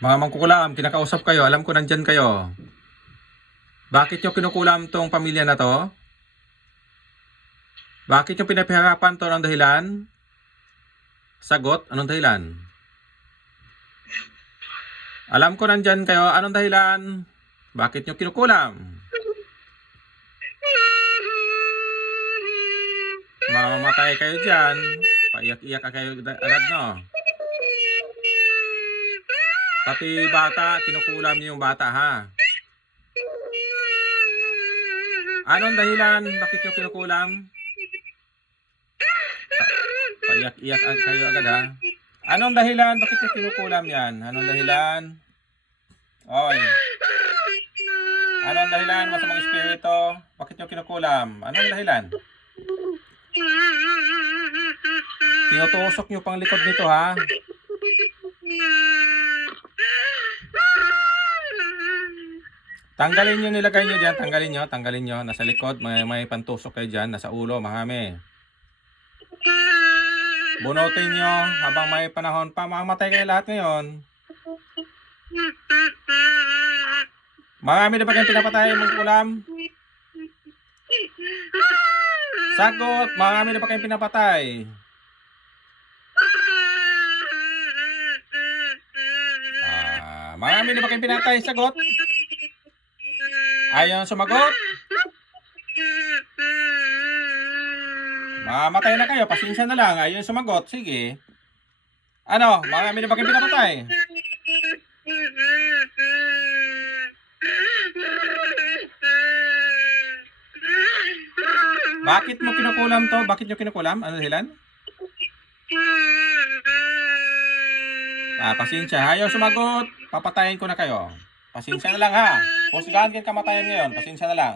Mga mangkukulam, kinakausap kayo. Alam ko nandyan kayo. Bakit nyo kinukulam tong pamilya na to? Bakit nyo pinapiharapan to? Anong dahilan? Sagot, anong dahilan? Alam ko nandyan kayo. Anong dahilan? Bakit nyo kinukulam? Mamamatay kayo dyan. Paiyak-iyak kayo agad, no? Pati bata, kinukulam niyo yung bata, ha? Anong dahilan? Bakit nyo kinukulam? Paiyak-iyak kayo agad, ha? Anong dahilan? Bakit nyo kinukulam yan? Anong dahilan? Oy. Anong dahilan? Masamang espiritu? Bakit nyo kinukulam? Anong dahilan? Tinutusok nyo pang likod nito, ha? Tanggalin nyo, nilagay nyo dyan. Tanggalin nyo. Nasa likod, may pantusok kayo dyan. Nasa ulo, marami. Bunutin nyo habang may panahon pa. Mamamatay kayo lahat ngayon. Marami na ba kayong pinapatay mong kulam? Sagot, marami na ba kayong pinapatay? Marami na ba kayong pinatay? Sagot. Ayaw sumagot. Mamatay na kayo, pasensya na lang. Ayaw sumagot, sige. Ano, marami na ba kayong pinapatay? Bakit mo kinukulam to? Bakit nyo kinukulam? Ano dahilan? Pasensya. Ayaw sumagot. Papatayin ko na kayo. Pasensya na lang, ha. Husgahan kayo kamatayan ngayon. Pasensya na lang.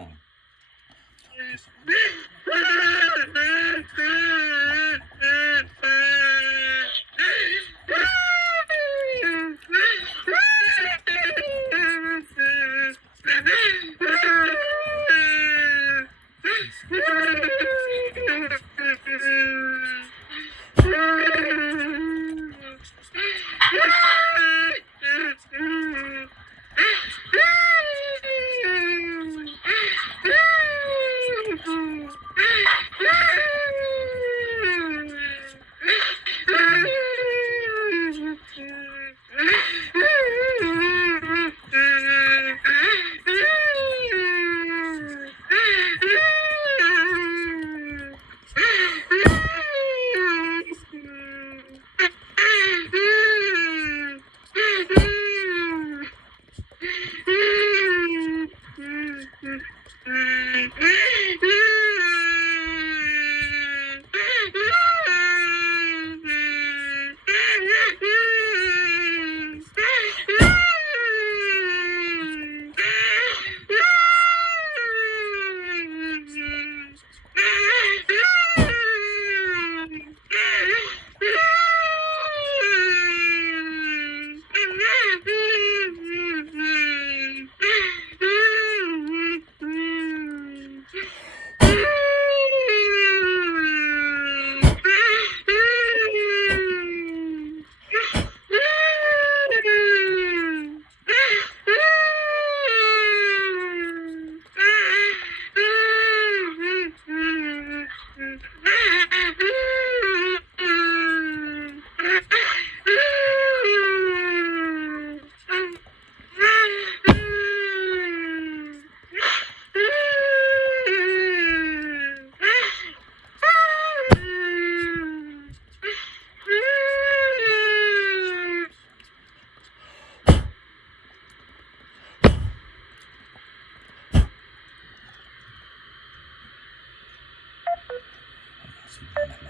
Sige.